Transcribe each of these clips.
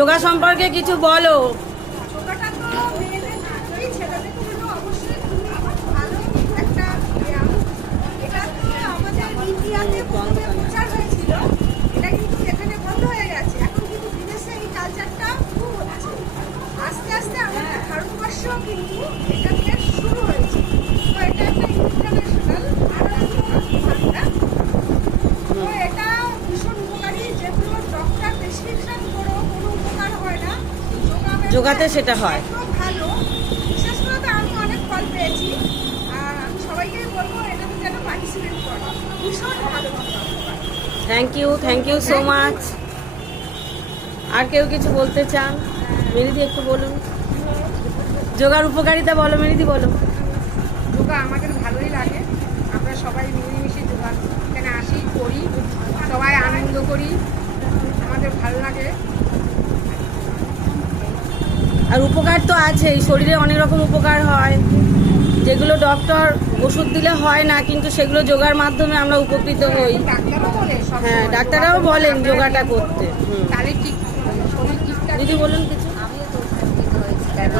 যোগা সম্পর্কে কিছু বলো। যোগাটা তো মেয়েদের ক্ষেত্রেই, ছেলেদের জন্য অবশ্যই খুবই ভালো একটা ব্যায়াম। এটা তো আমাদের ইন্ডিয়াতে প্রথমে প্রচার হয়েছিল, এটা কিন্তু এখানে বন্ধ হয়ে গেছে। এখন কিন্তু বিদেশে এই কালচারটা খুব হচ্ছে। আস্তে আস্তে আমাদের ভারতবর্ষ কিন্তু এটা নিয়ে শুরু হয়েছে। তো এটা একটা ইন্টারন্যাশনাল আন্দোলন। তো এটা ভীষণ উপকারী, যেগুলো ডক্টর প্রেসক্রিপশন করেও কোনো উপকার হয় না, যোগাতে সেটা হয়। একদম ভালো। বিশেষ করে তো আমি অনেক ফল পেয়েছি, আর আমি সবাইকে বলবো এটাতে যেন পার্টিসিপেট করে। ভীষণ ভালো। Thank you so much. আর কেউ কিছু বলতে চান? মেরিদি একটু বলুন, যোগার উপকারিতা বলো। মেরিদি বলো। যোগা আমাদের ভালোই লাগে, আমরা সবাই মিলেমিশে যোগা এখানে আসি, করি, সবাই আনন্দ করি, আমাদের ভালো লাগে। আর উপকার তো আছেই, শরীরে অনেক রকম উপকার হয়, যেগুলো ডক্টর ওষুধ দিলে হয় না, কিন্তু সেগুলো যোগার মাধ্যমে আমরা উপকৃত হই। ডাক্তারও বলে, হ্যাঁ, ডাক্তাররাও বলেন যোগাটা করতে। তাহলে ঠিক শরীর ঠিকঠাক। দিদি বলুন কিছু। আমিও তো উপকৃত হয়েছি, কারণ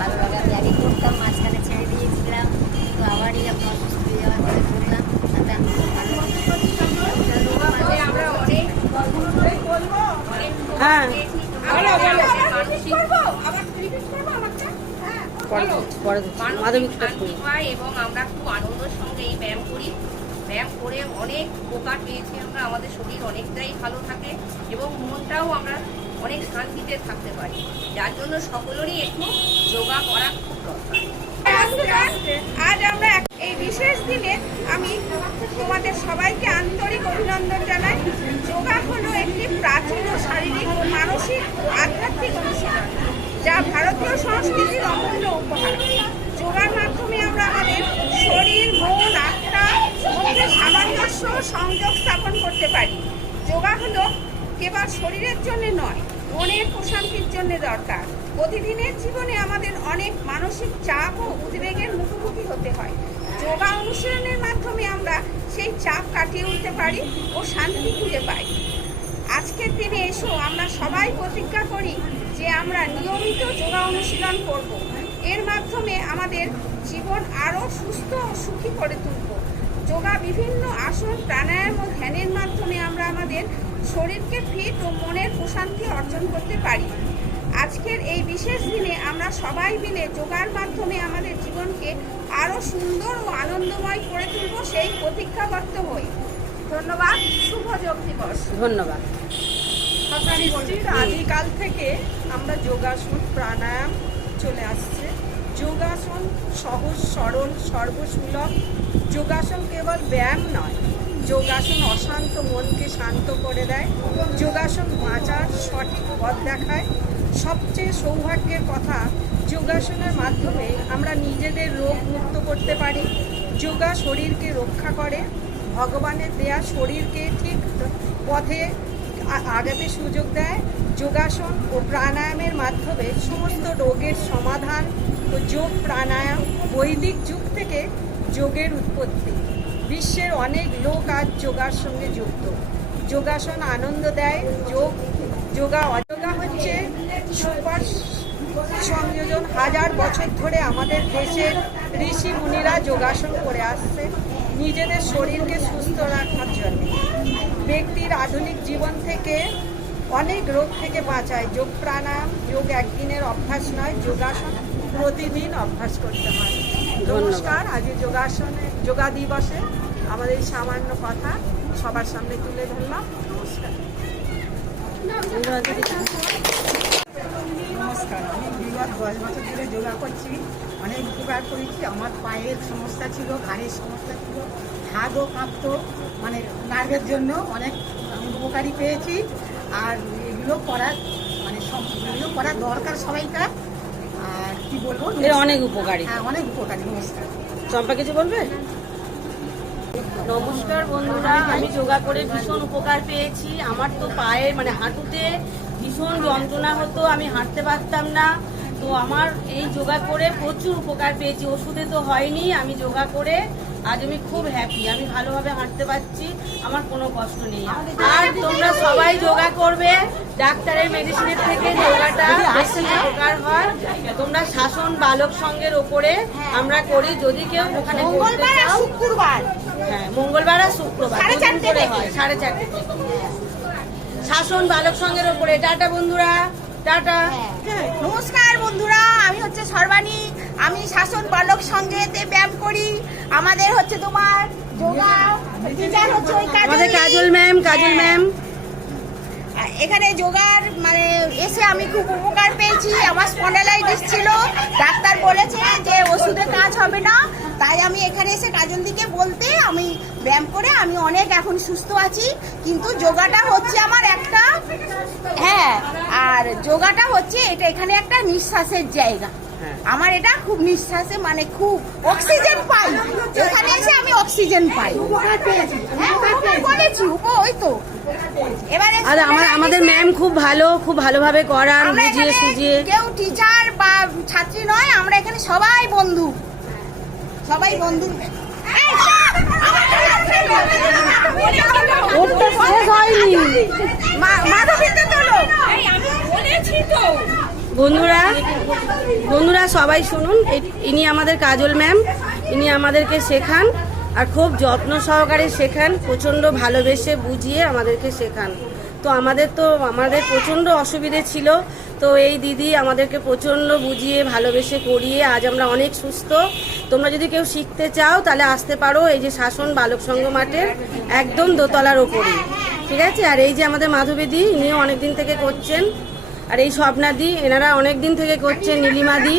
ভালো লাগে। আমি আগে করতাম, মাঝখানে ছেড়ে দিয়েছিলাম, তো আবারই যখন অসুস্থ হয়ে যাওয়ার পরে করলাম, তাতে আমি খুব ভালো আমরা অনেক হ্যাঁ, পরে মাধবী শান্তি পাই এবং আমরা খুব আনন্দের সঙ্গে এই ব্যায়াম করি। ব্যায়াম করে অনেক উপকার পেয়েছি আমরা, আমাদের শরীর অনেকটাই ভালো থাকে এবং মনটাও আমরা অনেক শান্তিতে থাকতে পারি, যার জন্য সকলেরই একটু যোগা করা খুব দরকার। আজ আমরা এই বিশেষ দিনে আমি তোমাদের সবাইকে আন্তরিক অভিনন্দন জানাই। যোগা হলো একটি প্রাচীন ও শারীরিক ও মানসিক আধ্যাত্মিক অনুশীলন, যা ভারতীয় সংস্কৃতির অমূল্য উপহার। যোগার মাধ্যমে আমরা আমাদের শরীর, মন, আত্মার মধ্যে সামঞ্জস্য ও সংযোগ স্থাপন করতে পারি। যোগা হলো কেবল শরীরের জন্য নয়, মনের প্রশান্তির জন্য দরকার। প্রতিদিনের জীবনে আমাদের অনেক মানসিক চাপ ও উদ্বেগের মুখোমুখি হতে হয়। যোগা অনুশীলনের মাধ্যমে আমরা সেই চাপ কাটিয়ে উঠতে পারি ও শান্তি খুঁজে পাই। আজকের দিনে এসো আমরা সবাই প্রতিজ্ঞা করি যে আমরা নিয়মিত যোগা অনুশীলন করব। এর মাধ্যমে আমাদের জীবন আরও সুস্থ ও সুখী করে তুলব। যোগা বিভিন্ন আসন, প্রাণায়াম ও ধ্যানের মাধ্যমে আমরা আমাদের শরীরকে ফিট ও মনের প্রশান্তি অর্জন করতে পারি। আজকের এই বিশেষ দিনে আমরা সবাই মিলে যোগার মাধ্যমে আমাদের জীবনকে আরও সুন্দর ও আনন্দময় করে তুলব, সেই প্রতিজ্ঞাবদ্ধ হই। ধন্যবাদ। শুভ যোগ দিবস। ধন্যবাদ। সৃষ্টির আদিকাল থেকে আমরা যোগাসন, প্রাণায়াম চলে আসছে। যোগাসন সহজ, সরল, সর্বসুলভ। যোগাসন কেবল ব্যায়াম নয়, যোগাসন অশান্ত মনকে শান্ত করে দেয়। যোগাসন বাঁচার সঠিক পথ দেখায়। সবচেয়ে সৌভাগ্যের কথা, যোগাসনের মাধ্যমে আমরা নিজেদের রোগ মুক্ত করতে পারি। যোগা শরীরকে রক্ষা করে, ভগবানের দেয়া শরীরকে ঠিক পথে আগাতে সুযোগ দেয়। যোগাসন ও প্রাণায়ামের মাধ্যমে সমস্ত রোগের সমাধান ও যোগ প্রাণায়াম। বৈদিক যুগ থেকে যোগের উৎপত্তি। বিশ্বের অনেক লোক আজ যোগার সঙ্গে যুক্ত। যোগাসন আনন্দ দেয়, যোগা অযোগা হচ্ছে সুপার সংযোজন। হাজার বছর ধরে আমাদের দেশের ঋষি মুনিরা যোগাসন করে আসছে নিজেদের শরীরকে সুস্থ রাখার জন্য। ব্যক্তির আধুনিক জীবন থেকে অনেক রোগ থেকে বাঁচায়। যোগ প্রাণায়াম, যোগ একদিনের অভ্যাস নয়, যোগাসন প্রতিদিন অভ্যাস করতে হয়। নমস্কার। আজ যোগা দিবসে আমাদের এই সামান্য কথা সবার সামনে তুলে ধরলাম। নমস্কার। নমস্কার। আমি বিগত 10 বছর ধরে যোগা করছি, অনেক উপকার করেছি। আমার পায়ের সমস্যা ছিল, ঘাড়ের সমস্যা ছিল, হাতও কাঁপতো, মানে নার্ভের জন্য অনেক উপকারী পেয়েছি। আর এগুলো করার এগুলো করার দরকার সবাইকার। আর কি বলবো, এর অনেক উপকারী। হ্যাঁ, অনেক উপকারী। নমস্কার। চম্পা কিছু বলবে? নমস্কার বন্ধুরা, আমি যোগা করে ভীষণ উপকার পেয়েছি। আমার তো পায়ে হাঁটুতে ভীষণ যন্ত্রণা হতো, আমি হাঁটতে পারতাম না। তো আমার এই যোগা করে প্রচুর উপকার পেয়েছি, ওষুধে তো হয়নি, আমি যোগা করে আজ আমি খুব হ্যাপি, আমি ভালোভাবে হাঁটতে পারছি, আমার কোনো কষ্ট নেই। আর তোমরা সবাই যোগা করবে, ডাক্তারের মেডিসিনের থেকে যোগাটা বেশি উপকার হয়। তোমরা শাসন বালক সংঘের ওপরে আমরা করি, যদি কেউ ওখানে করতে মঙ্গলবার আর চাও। শুক্রবার হ্যাঁ, মঙ্গলবার আর শুক্রবার 4:30 দুদিন করে থেকে। হয়, 4:30 থেকে। শাসন বালক সংঘের ওপরে। টাটা বন্ধুরা, টাটা। নমস্কার বন্ধুরা, আমি হচ্ছে সর্বাণী, আমি শাসন বালক সংঘেতে ব্যায়াম করি। আমাদের হচ্ছে তোমার যোগা টিচার হচ্ছে ওই আমাদের কাজল ম্যাম। এখানে যোগার মানে এসে আমি খুব উপকার পেয়েছি। আমার স্পন্ডালাইটিস ছিল, ডাক্তার বলেছে যে ওষুধে কাজ হবে না, তাই আমি এখানে এসে কাজলদিকে বলতে আমি ব্যায়াম করে আমি অনেক এখন সুস্থ আছি। কিন্তু যোগাটা হচ্ছে আমার একটা, হ্যাঁ, আর যোগাটা হচ্ছে এটা এখানে একটা নিঃশ্বাসের জায়গা। আমার এটা খুব নিঃশ্বাসে মানে খুব অক্সিজেন পাই, এখানে এসে আমি অক্সিজেন পাই। হ্যাঁ, উপকার বলেছি, ওই তো এবারে আর আমাদের ম্যাম খুব ভালোভাবে করান, আমরা বুঝিয়ে এখানে সুজিয়ে। কেউ টিচার বা ছাত্রী নয়, আমরা এখানে সবাই বন্ধু, সবাই বন্ধু। ওটা শেষ হয়নি। মাধবীতে তোলো, আমি বলেছি তো। বন্ধুরা সবাই শুনুন, ইনি আমাদের কাজল ম্যাম, ইনি আমাদেরকে শেখান আর খুব যত্ন সহকারে শেখান, প্রচণ্ড ভালোবেসে বুঝিয়ে আমাদেরকে শেখান। তো আমাদের প্রচণ্ড অসুবিধে ছিল, তো এই দিদি আমাদেরকে প্রচণ্ড বুঝিয়ে ভালোবেসে করিয়ে আজ আমরা অনেক সুস্থ। তোমরা যদি কেউ শিখতে চাও তাহলে আসতে পারো, এই যে শাসন বালক সংঘ মাঠের একদম দোতলার ওপরে, ঠিক আছে। আর এই যে আমাদের মাধবীদি, ইনিও অনেকদিন থেকে করছেন, আর এই স্বপ্নাদি, এনারা অনেক দিন থেকে করছেন, নীলিমাদি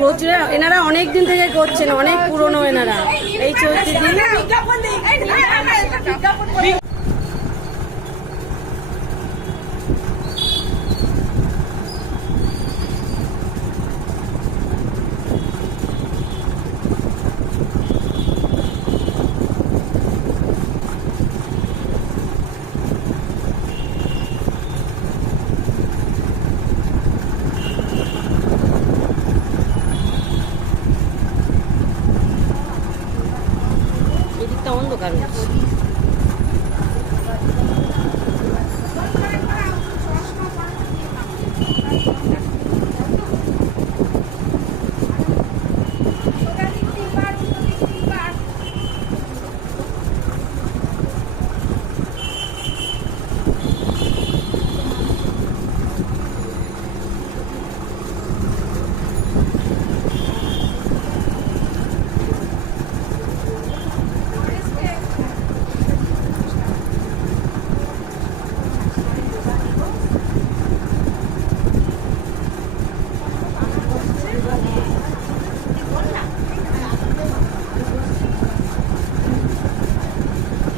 প্রচুর, এনারা অনেক দিন থেকে করছেন, অনেক পুরনো এনারা। এই চৈতি দিন এদিকটা অন্ধকার হচ্ছে।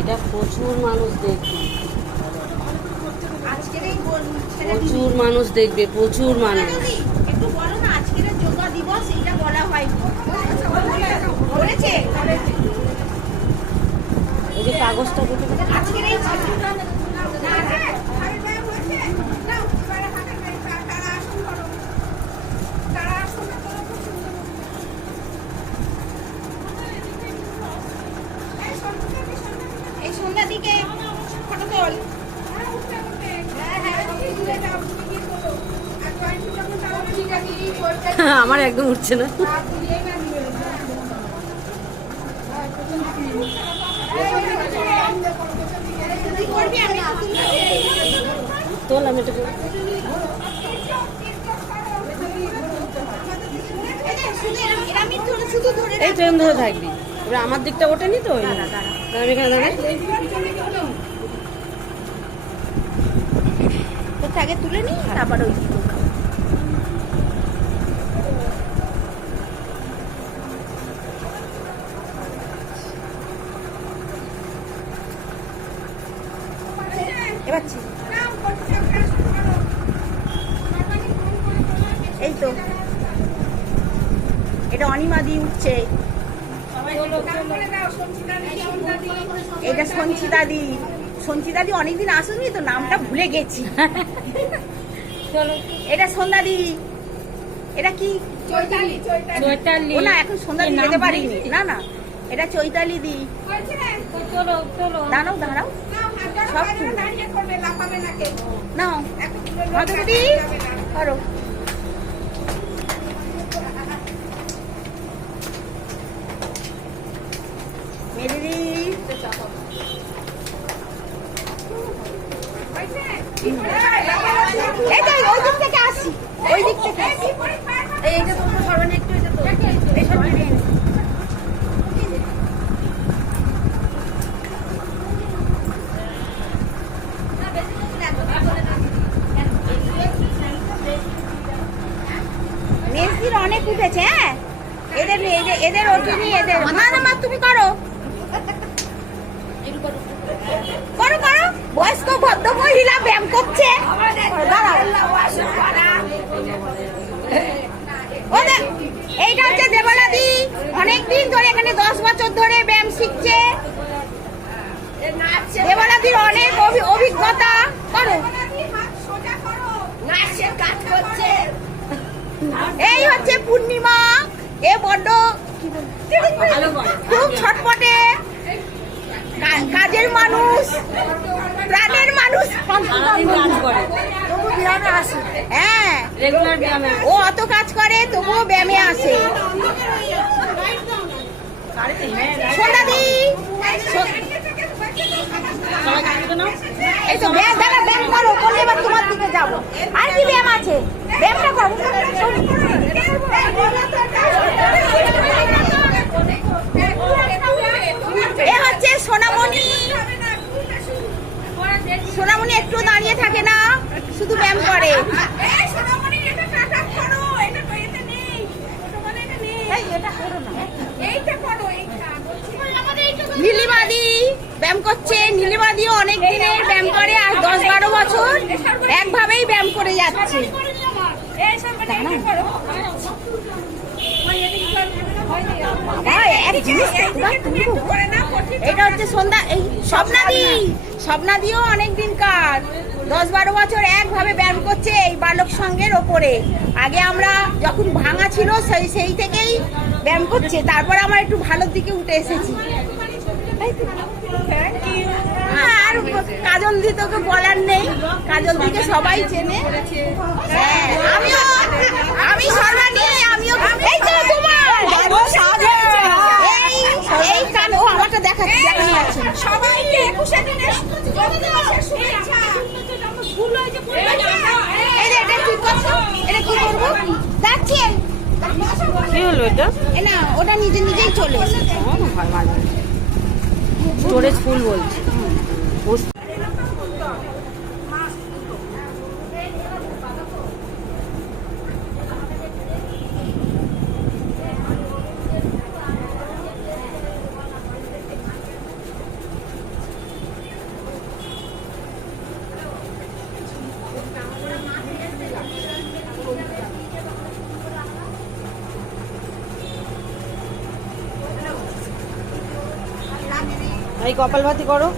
এটা প্রচুর মানুষ দেখবে, আজকের এই প্রচুর মানুষ দেখবে, প্রচুর মানুষ। একটু বলো না, আজকের যোগা দিবস এটা বলা হয় বলেছে এই যে কাগজটা দেখে আজকের এই এই সন্ধ্যা দিকে ফটো তোল। আমার একদম উঠছে না। তোল, আমি এটা এই ট্রেন ধরে থাকবি, এবার আমার দিকটা ওঠেনি তো, ওই জন্য। আমি এখানে দাঁড়াই। তোকে আগে তুলে নি, তারপর ওই এবার এই তো এটা অনিমাদি উঠছে, এটা সঞ্চিতাদি। সঞ্চিতাদি অনেকদিন আসেনি তো, নামটা ভুলে গেছি। এটা সন্ধ্যাদি, এটা কি চৈতালি? চৈতালি ও না, এখন সন্ধ্যা দিতে পারিনি। না না, এটা চৈতালি দি। দাঁড়াও দাঁড়াও, সব নাও ভাদুদি করো। মেদিদি ওই দিক থেকে আসি, ওই দিক থেকে এইটা তোমরা সর্বনে একটু এটা তো এই সব নিয়ে নিন। মেসির অনেক উঠেছে। হ্যাঁ, এদের এদের ওঠেনি, এদের না না মা তুমি করো করো করো। বয়স্ক ভদ্র মহিলা ব্যায়াম করছে। এইটা হচ্ছে দেবলাদি, অনেকদিন ধরে এখানে 10 বছর ধরে ব্যায়াম শিখছে। দেবলাদির অনেক অভিজ্ঞতা। করো, এই হচ্ছে পূর্ণিমা, এ বড্ড খুব ছটপটে, কাজের মানুষ, প্রাণের মানুষ। হ্যাঁ, ও অত কাজ করে তবুও ব্যায়ামে আসে। সোনাদি এই তো ব্যায়াম, দাদা ব্যায়াম করো, করলে এবার তোমার দিকে যাবো। আর কি ব্যায়াম আছে? ব্যায়ামটা করো। এ হচ্ছে সোনামণি। সোনামণি একটু দাঁড়িয়ে থাকে না, শুধু ব্যায়াম করে। নীলিমাদি ব্যায়াম করছে। নীলিমাদিও অনেক দিনের ব্যায়াম করে, আর 10-12 বছর একভাবেই ব্যায়াম করে যাচ্ছে। এটা হচ্ছে সন্ধ্যা। এই স্বপ্নাদি, স্বপ্নাদিও অনেক দিনকার 10-12 বছর একভাবে ব্যায়াম করছে এই বালক সংঘের ওপরে। আগে আমরা যখন ভাঙা ছিল সেই থেকেই ব্যায়াম করছে, তারপর আমরা একটু ভালোর দিকে উঠে এসেছি। আর কাজল দি তোকে বলার নেই, কাজল দিকে সবাই চেনে। হ্যাঁ, আমি সর্বাণী, আমিও এই তো তোমার এই কান ও আমারটা দেখাচ্ছি, দেখানো যাচ্ছে না। সবাইকে 21 দিনের শুভেচ্ছা। এটা কি করছো? এটা কি করবো? যাচ্ছি। কি হলো এটা? না, ওটা নিজে নিজেই চলে এসেছে। স্টোরেজ ফুল বলছি। এই কপালভাতি করো।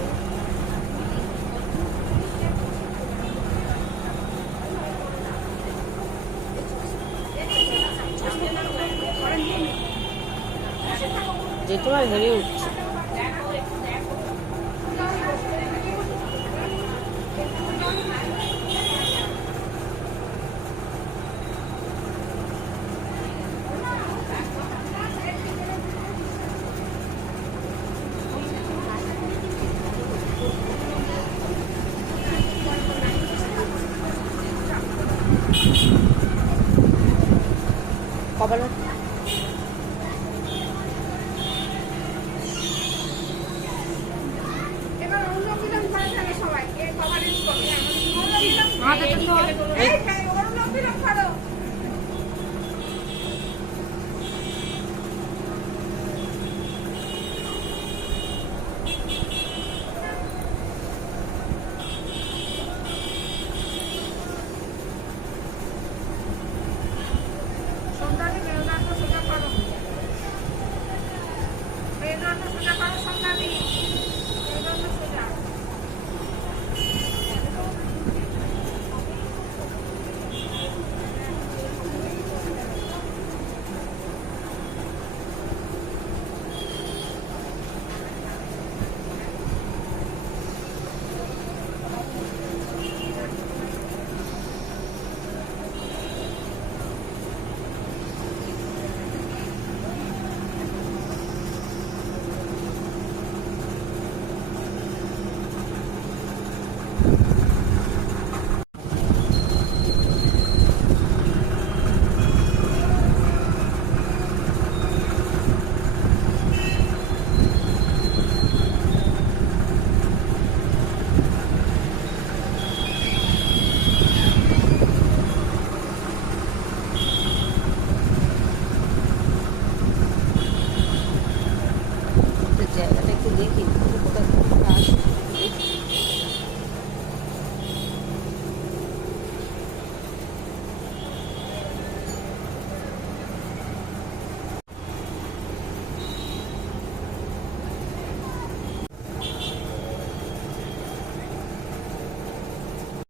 জেঠুমার হেরে উঠছে। কপালভাতি দেখিনি